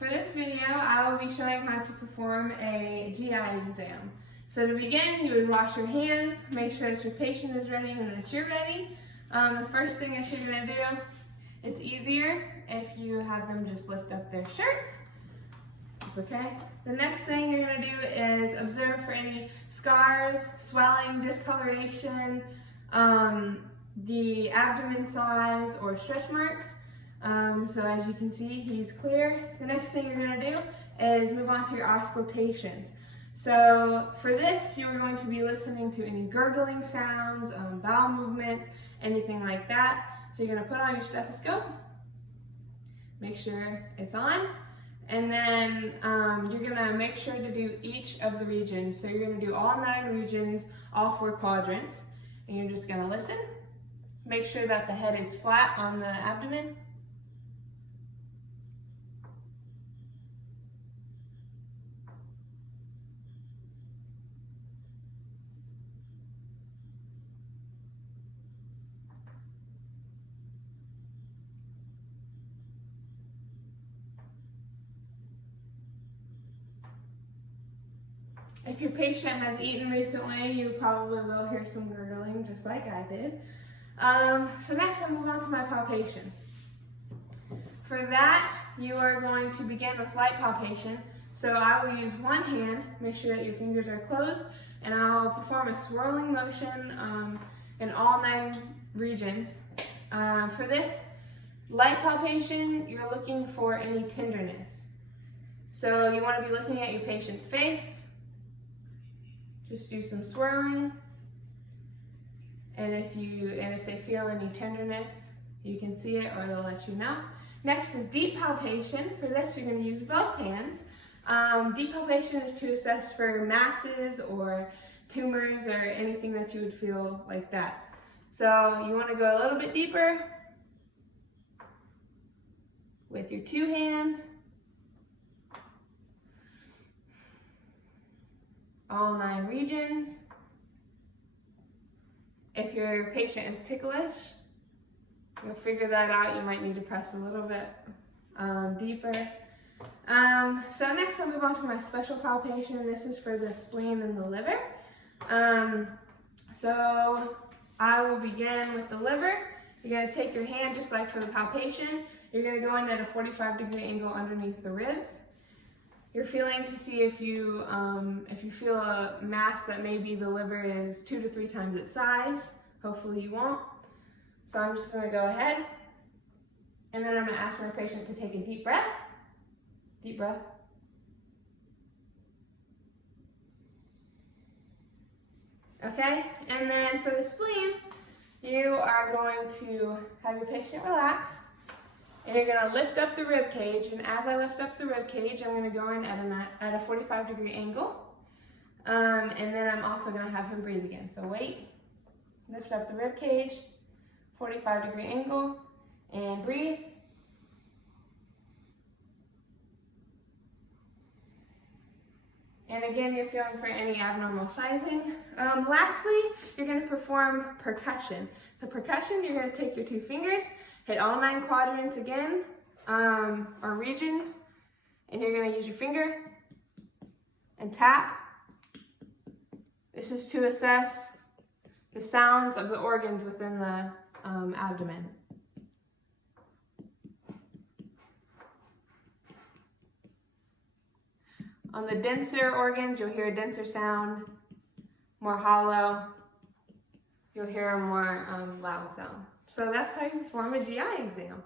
For this video, I will be showing how to perform a GI exam. So to begin, you would wash your hands, make sure that your patient is ready and that you're ready. The first thing that you're going to do, it's easier if you have them just lift up their shirt. It's okay. The next thing you're going to do is observe for any scars, swelling, discoloration, the abdomen size, or stretch marks. So as you can see, he's clear. The next thing you're going to do is move on to your auscultations. So for this, you're going to be listening to any gurgling sounds, bowel movements, anything like that. So you're going to put on your stethoscope, make sure it's on, and then you're going to make sure to do each of the regions. So you're going to do all 9 regions, all 4 quadrants, and you're just going to listen. Make sure that the head is flat on the abdomen. If your patient has eaten recently, you probably will hear some gurgling, just like I did. So next I'll move on to my palpation. For that, you are going to begin with light palpation. So I will use one hand, make sure that your fingers are closed, and I'll perform a swirling motion in all 9 regions. For this, light palpation, you're looking for any tenderness. So you want to be looking at your patient's face. Just do some swirling, and if they feel any tenderness, you can see it or they'll let you know. Next is deep palpation. For this, you're going to use both hands. Deep palpation is to assess for masses or tumors or anything that you would feel like that. So you want to go a little bit deeper with your 2 hands. All 9 regions. If your patient is ticklish, you'll figure that out. You might need to press a little bit deeper. So next I'll move on to my special palpation. This is for the spleen and the liver. So I will begin with the liver. You're going to take your hand just like for the palpation. You're going to go in at a 45-degree angle underneath the ribs. You're feeling to see if you feel a mass that maybe the liver is 2 to 3 times its size. Hopefully you won't. So I'm just going to go ahead, and then I'm going to ask my patient to take a deep breath. Deep breath. Okay, and then for the spleen, you are going to have your patient relax. And you're going to lift up the rib cage, and as I lift up the rib cage, I'm going to go in at a 45-degree angle. And then I'm also going to have him breathe again. So wait, lift up the rib cage, 45-degree angle, and breathe. And again, you're feeling for any abnormal sizing. Lastly, you're going to perform percussion. So percussion, you're going to take your 2 fingers, hit all 9 quadrants again, or regions, and you're going to use your finger and tap. This is to assess the sounds of the organs within the abdomen. On the denser organs, you'll hear a denser sound, more hollow. You'll hear a more loud sound. So that's how you perform a GI exam.